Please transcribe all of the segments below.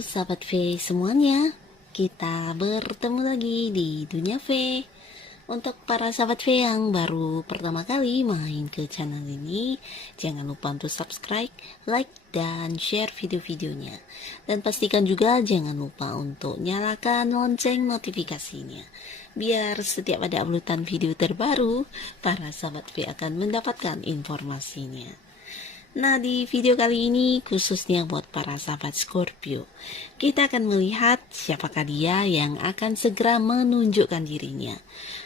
sahabat V semuanya, kita bertemu lagi di Dunia V. Untuk para sahabat V yang baru pertama kali main ke channel ini, jangan lupa untuk subscribe, like, dan share video-videonya. Dan pastikan juga jangan lupa untuk nyalakan lonceng notifikasinya, biar setiap ada uploadan video terbaru, para sahabat V akan mendapatkan informasinya. Nah, di video kali ini khususnya buat para sahabat Scorpio, kita akan melihat siapakah dia yang akan segera menunjukkan dirinya.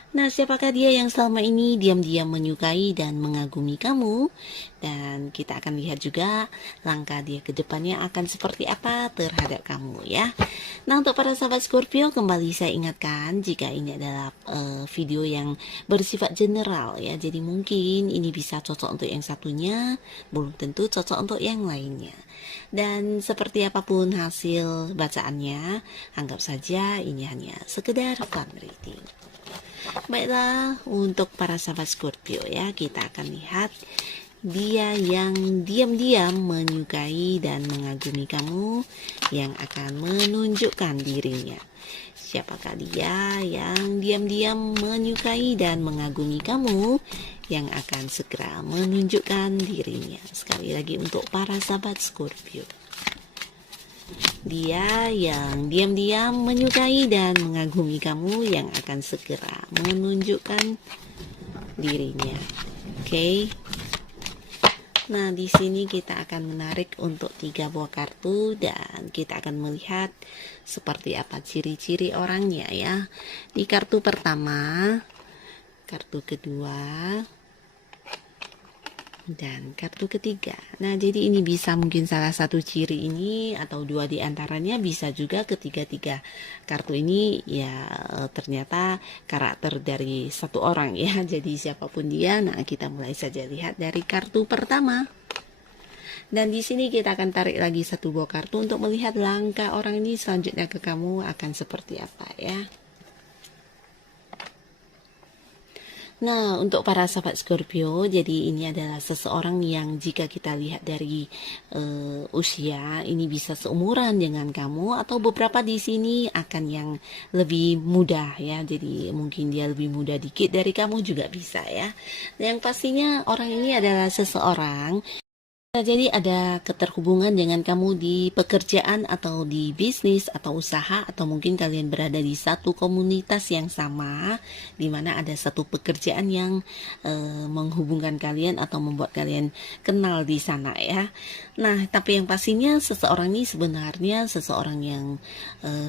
Nah, siapakah dia yang selama ini diam-diam menyukai dan mengagumi kamu? Dan kita akan lihat juga langkah dia ke depannya akan seperti apa terhadap kamu ya. Nah, untuk para sahabat Scorpio, kembali saya ingatkan jika ini adalah video yang bersifat general ya. Jadi mungkin ini bisa cocok untuk yang satunya, belum tentu cocok untuk yang lainnya. Dan seperti apapun hasil bacaannya, anggap saja ini hanya sekedar fun reading. Baiklah, untuk para sahabat Scorpio ya, kita akan lihat dia yang diam-diam menyukai dan mengagumi kamu, yang akan menunjukkan dirinya. Siapakah dia yang diam-diam menyukai dan mengagumi kamu, yang akan segera menunjukkan dirinya? Sekali lagi untuk para sahabat Scorpio, dia yang diam-diam menyukai dan mengagumi kamu, yang akan segera menunjukkan dirinya. Oke. Nah, di sini kita akan menarik untuk 3 buah kartu dan kita akan melihat seperti apa ciri-ciri orangnya ya. Di kartu pertama, kartu kedua, dan kartu ketiga. Nah, jadi ini bisa mungkin salah satu ciri ini atau 2 di antaranya, bisa juga ketiga-tiga kartu ini ya ternyata karakter dari satu orang ya. Jadi siapapun dia, nah kita mulai saja lihat dari kartu pertama. Dan di sini kita akan tarik lagi 1 buah kartu untuk melihat langkah orang ini selanjutnya ke kamu akan seperti apa ya. Nah, untuk para sahabat Scorpio, jadi ini adalah seseorang yang jika kita lihat dari usia, ini bisa seumuran dengan kamu atau beberapa di sini akan yang lebih muda ya. Jadi mungkin dia lebih muda dikit dari kamu juga bisa ya. Yang pastinya orang ini adalah seseorang. Jadi ada keterhubungan dengan kamu di pekerjaan atau di bisnis atau usaha, atau mungkin kalian berada di satu komunitas yang sama, di mana ada satu pekerjaan yang menghubungkan kalian atau membuat kalian kenal di sana ya. Nah, tapi yang pastinya seseorang ini sebenarnya seseorang yang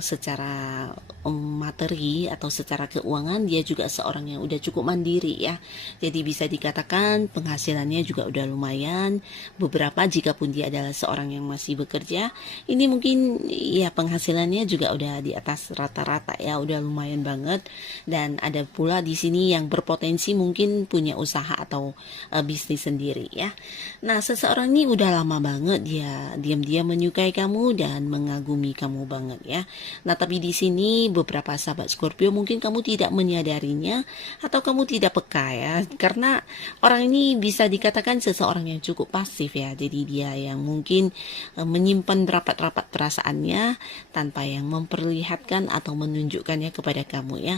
secara materi atau secara keuangan dia juga seorang yang udah cukup mandiri ya. Jadi bisa dikatakan penghasilannya juga udah lumayan. Beberapa jika pun dia adalah seorang yang masih bekerja, ini mungkin ya penghasilannya juga udah di atas rata-rata ya, udah lumayan banget. Dan ada pula di sini yang berpotensi mungkin punya usaha atau bisnis sendiri ya. Nah, seseorang ini udah lama banget dia diam-diam menyukai kamu dan mengagumi kamu banget ya. Nah, tapi di sini beberapa sahabat Scorpio mungkin kamu tidak menyadarinya atau kamu tidak peka ya, karena orang ini bisa dikatakan seseorang yang cukup pasif ya. Jadi dia yang mungkin menyimpan rapat-rapat perasaannya tanpa yang memperlihatkan atau menunjukkannya kepada kamu ya.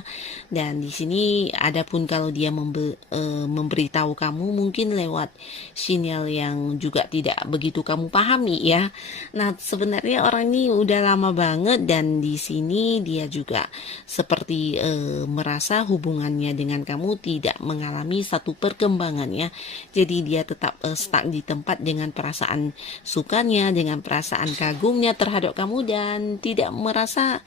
Dan di sini adapun kalau dia memberitahu kamu mungkin lewat sinyal yang juga tidak begitu kamu pahami ya. Nah, sebenarnya orang ini udah lama banget dan di sini dia juga seperti merasa hubungannya dengan kamu tidak mengalami satu perkembangan ya. Jadi dia tetap stuck di tempat dengan perasaan sukanya, dengan perasaan kagumnya terhadap kamu, dan tidak merasa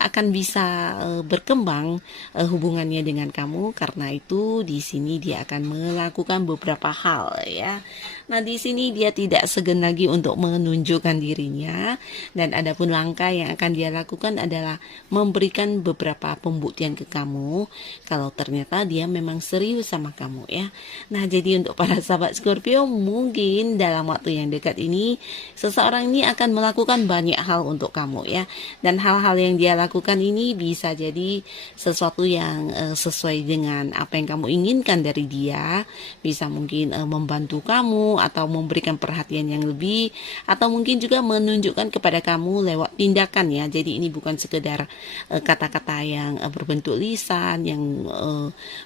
akan bisa berkembang hubungannya dengan kamu. Karena itu di sini dia akan melakukan beberapa hal ya. Nah, di sini dia tidak segan lagi untuk menunjukkan dirinya, dan adapun langkah yang akan dia lakukan adalah memberikan beberapa pembuktian ke kamu kalau ternyata dia memang serius sama kamu ya. Nah, jadi untuk para sahabat Scorpio, mungkin mungkin dalam waktu yang dekat ini seseorang ini akan melakukan banyak hal untuk kamu ya. Dan hal-hal yang dia lakukan ini bisa jadi sesuatu yang sesuai dengan apa yang kamu inginkan dari dia. Bisa mungkin membantu kamu atau memberikan perhatian yang lebih, atau mungkin juga menunjukkan kepada kamu lewat tindakan ya. Jadi ini bukan sekedar kata-kata yang berbentuk lisan yang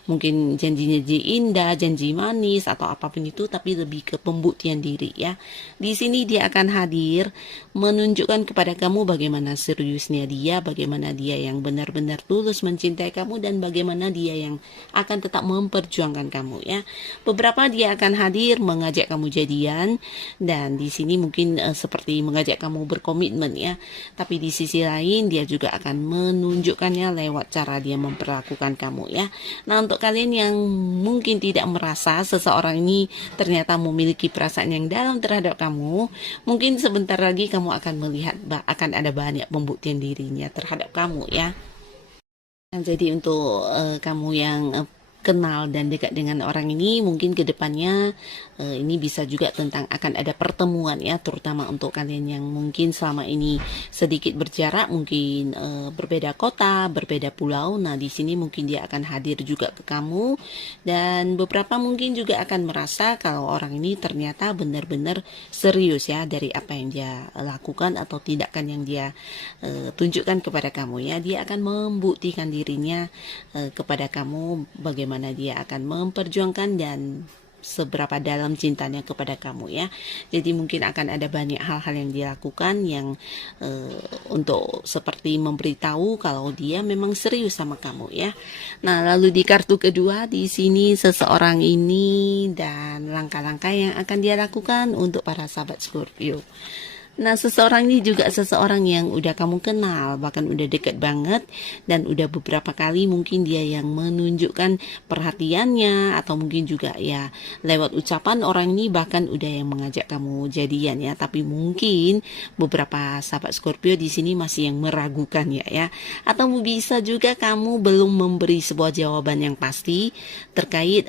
mungkin janji-janji indah, janji manis atau apapun itu, tapi lebih ke pembuktian diri ya. Di sini dia akan hadir menunjukkan kepada kamu bagaimana seriusnya dia, bagaimana dia yang benar-benar tulus mencintai kamu, dan bagaimana dia yang akan tetap memperjuangkan kamu ya. Beberapa dia akan hadir mengajak kamu jadian, dan di sini mungkin seperti mengajak kamu berkomitmen ya. Tapi di sisi lain dia juga akan menunjukkannya lewat cara dia memperlakukan kamu ya. Nah, untuk kalian yang mungkin tidak merasa seseorang ini ternyata memiliki perasaan yang dalam terhadap kamu, mungkin sebentar lagi kamu akan melihat akan ada banyak pembuktian dirinya terhadap kamu ya. Nah, jadi untuk kamu yang kenal dan dekat dengan orang ini, mungkin ke depannya ini bisa juga tentang akan ada pertemuan ya, terutama untuk kalian yang mungkin selama ini sedikit berjarak, mungkin berbeda kota, berbeda pulau. Nah, di sini mungkin dia akan hadir juga ke kamu, dan beberapa mungkin juga akan merasa kalau orang ini ternyata benar-benar serius ya dari apa yang dia lakukan atau tindakan yang dia tunjukkan kepada kamu ya. Dia akan membuktikan dirinya kepada kamu bagaimana dia akan memperjuangkan dan seberapa dalam cintanya kepada kamu ya. Jadi mungkin akan ada banyak hal-hal yang dilakukan yang untuk seperti memberitahu kalau dia memang serius sama kamu ya. Nah, lalu di kartu kedua di sini seseorang ini dan langkah-langkah yang akan dia lakukan untuk para sahabat Scorpio. Nah, seseorang ini juga seseorang yang udah kamu kenal, bahkan udah deket banget, dan udah beberapa kali mungkin dia yang menunjukkan perhatiannya, atau mungkin juga ya lewat ucapan orang ini bahkan udah yang mengajak kamu jadian ya. Tapi mungkin beberapa sahabat Scorpio di sini masih yang meragukan ya. Atau bisa juga kamu belum memberi sebuah jawaban yang pasti terkait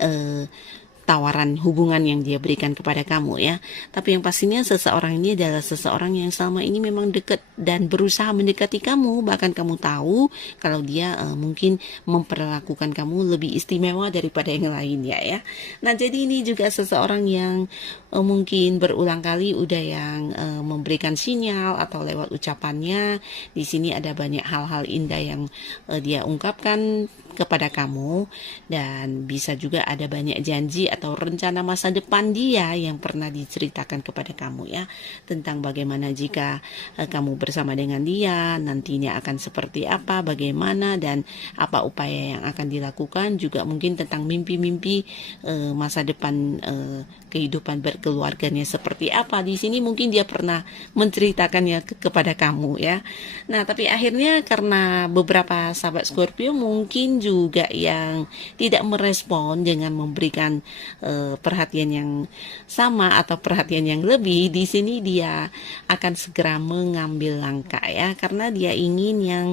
tawaran hubungan yang dia berikan kepada kamu ya. Tapi yang pastinya seseorang ini adalah seseorang yang selama ini memang dekat dan berusaha mendekati kamu. Bahkan kamu tahu kalau dia mungkin memperlakukan kamu lebih istimewa daripada yang lain ya. Nah, jadi ini juga seseorang yang mungkin berulang kali udah yang memberikan sinyal atau lewat ucapannya. Di sini ada banyak hal-hal indah yang dia ungkapkan kepada kamu, dan bisa juga ada banyak janji atau rencana masa depan dia yang pernah diceritakan kepada kamu ya, tentang bagaimana jika kamu bersama dengan dia nantinya akan seperti apa, bagaimana, dan apa upaya yang akan dilakukan, juga mungkin tentang mimpi-mimpi masa depan kehidupan berkeluarganya seperti apa. Di sini mungkin dia pernah menceritakannya kepada kamu ya. Nah, tapi akhirnya karena beberapa sahabat Scorpio mungkin juga yang tidak merespon dengan memberikan perhatian yang sama atau perhatian yang lebih, di sini dia akan segera mengambil langkah ya, karena dia ingin yang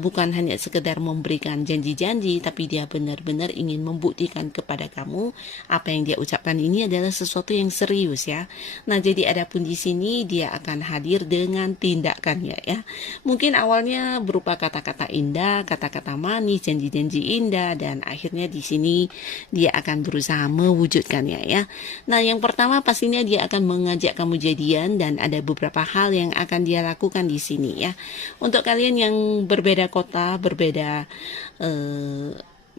bukan hanya sekedar memberikan janji-janji, tapi dia benar-benar ingin membuktikan kepada kamu apa yang dia ucapkan ini adalah sesuatu yang serius ya. Nah, jadi adapun di sini dia akan hadir dengan tindakannya ya. Mungkin awalnya berupa kata-kata indah, kata-kata manis, janji-janji indah, dan akhirnya di sini dia akan berusaha mewujudkannya ya. Nah, yang pertama pastinya dia akan mengajak kamu jadian, dan ada beberapa hal yang akan dia lakukan di sini ya. Untuk kalian yang berbeda kota, berbeda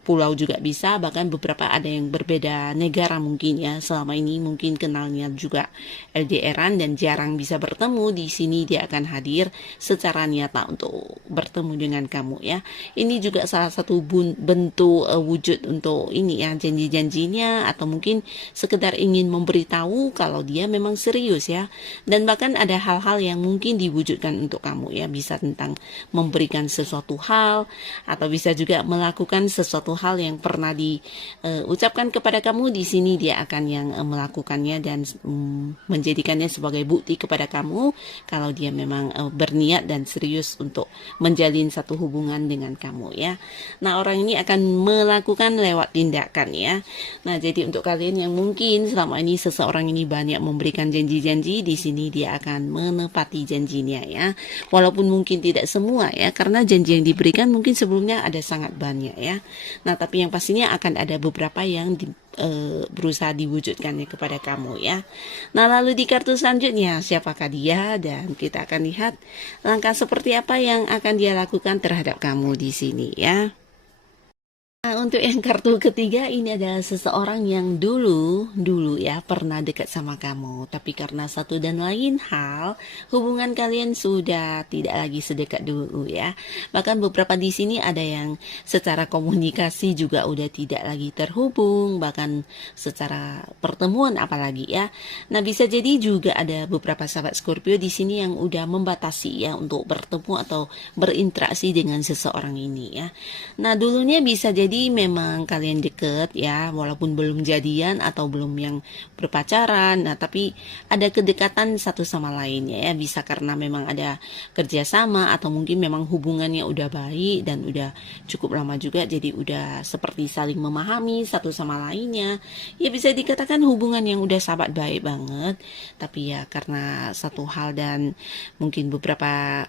pulau juga bisa, bahkan beberapa ada yang berbeda negara mungkin ya. Selama ini mungkin kenalnya juga LDRan dan jarang bisa bertemu. Di sini dia akan hadir secara nyata untuk bertemu dengan kamu ya. Ini juga salah satu bentuk wujud untuk ini ya, janji-janjinya, atau mungkin sekedar ingin memberitahu kalau dia memang serius ya. Dan bahkan ada hal-hal yang mungkin diwujudkan untuk kamu ya, bisa tentang memberikan sesuatu hal, atau bisa juga melakukan sesuatu satu hal yang pernah diucapkan kepada kamu, di sini dia akan yang melakukannya dan menjadikannya sebagai bukti kepada kamu kalau dia memang berniat dan serius untuk menjalin satu hubungan dengan kamu ya. Nah, orang ini akan melakukan lewat tindakan ya. Nah, jadi untuk kalian yang mungkin selama ini seseorang ini banyak memberikan janji-janji, di sini dia akan menepati janjinya ya. Walaupun mungkin tidak semua ya, karena janji yang diberikan mungkin sebelumnya ada sangat banyak ya. Nah, tapi yang pastinya akan ada beberapa yang berusaha diwujudkannya kepada kamu ya. Nah, lalu di kartu selanjutnya siapakah dia, dan kita akan lihat langkah seperti apa yang akan dia lakukan terhadap kamu di sini ya. Nah, untuk yang kartu ketiga ini adalah seseorang yang dulu ya pernah dekat sama kamu, tapi karena satu dan lain hal hubungan kalian sudah tidak lagi sedekat dulu ya. Bahkan beberapa di sini ada yang secara komunikasi juga udah tidak lagi terhubung, bahkan secara pertemuan apalagi ya. Nah, bisa jadi juga ada beberapa sahabat Scorpio di sini yang udah membatasi ya untuk bertemu atau berinteraksi dengan seseorang ini ya. Nah, dulunya bisa jadi memang kalian deket ya, walaupun belum jadian atau belum yang berpacaran. Nah, tapi ada kedekatan satu sama lainnya ya. Bisa karena memang ada kerjasama atau mungkin memang hubungannya udah baik dan udah cukup lama juga, jadi udah seperti saling memahami satu sama lainnya. Ya, bisa dikatakan hubungan yang udah sahabat baik banget. Tapi ya karena satu hal dan mungkin beberapa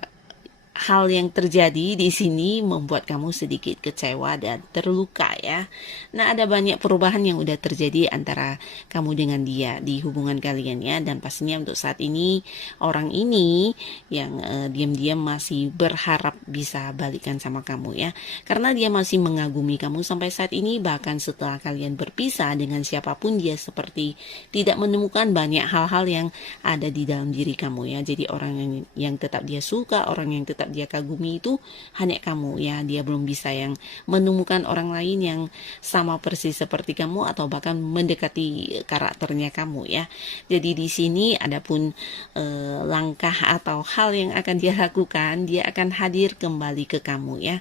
hal yang terjadi di sini membuat kamu sedikit kecewa dan terluka ya. Nah, ada banyak perubahan yang udah terjadi antara kamu dengan dia di hubungan kalian ya, dan pastinya untuk saat ini orang ini yang diam-diam masih berharap bisa balikan sama kamu ya, karena dia masih mengagumi kamu sampai saat ini. Bahkan setelah kalian berpisah dengan siapapun, dia seperti tidak menemukan banyak hal-hal yang ada di dalam diri kamu ya. Jadi orang yang tetap dia suka, orang yang tetap dia kagumi itu hanya kamu ya. Dia belum bisa yang menemukan orang lain yang sama persis seperti kamu atau bahkan mendekati karakternya kamu ya. Jadi di sini adapun langkah atau hal yang akan dia lakukan, dia akan hadir kembali ke kamu ya.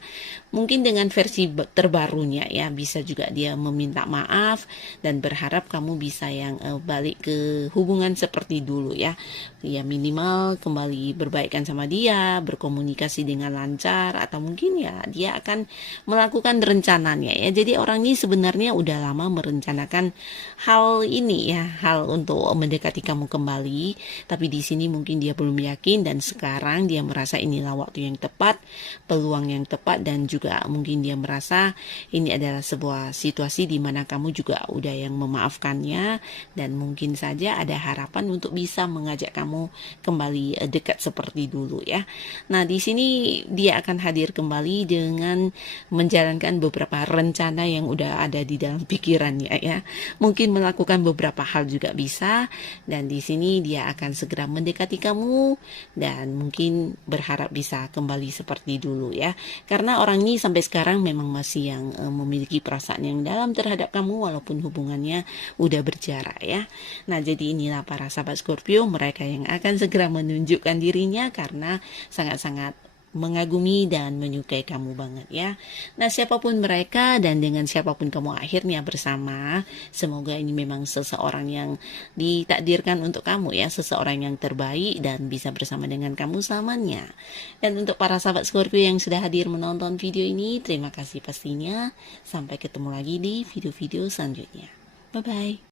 Mungkin dengan versi terbarunya ya. Bisa juga dia meminta maaf dan berharap kamu bisa yang balik ke hubungan seperti dulu ya. Ya, minimal kembali berbaikan sama dia, berkomunikasi dengan lancar, atau mungkin ya dia akan melakukan rencananya ya. Jadi orang ini sebenarnya udah lama merencanakan hal ini ya, hal untuk mendekati kamu kembali, tapi di sini mungkin dia belum yakin, dan sekarang dia merasa inilah waktu yang tepat, peluang yang tepat, dan juga mungkin dia merasa ini adalah sebuah situasi di mana kamu juga udah yang memaafkannya, dan mungkin saja ada harapan untuk bisa mengajak kamu kembali dekat seperti dulu ya. Nah, di sini dia akan hadir kembali dengan menjalankan beberapa rencana yang udah ada di dalam pikirannya ya. Mungkin melakukan beberapa hal juga bisa, dan di sini dia akan segera mendekati kamu dan mungkin berharap bisa kembali seperti dulu ya. Karena orang ini sampai sekarang memang masih yang memiliki perasaan yang dalam terhadap kamu walaupun hubungannya udah berjarak ya. Nah, jadi inilah para sahabat Scorpio, mereka yang akan segera menunjukkan dirinya karena sangat-sangat mengagumi dan menyukai kamu banget ya. Nah, siapapun mereka dan dengan siapapun kamu akhirnya bersama, semoga ini memang seseorang yang ditakdirkan untuk kamu ya, seseorang yang terbaik dan bisa bersama dengan kamu selamanya. Dan untuk para sahabat Scorpio yang sudah hadir menonton video ini, terima kasih pastinya. Sampai ketemu lagi di video-video selanjutnya. Bye-bye.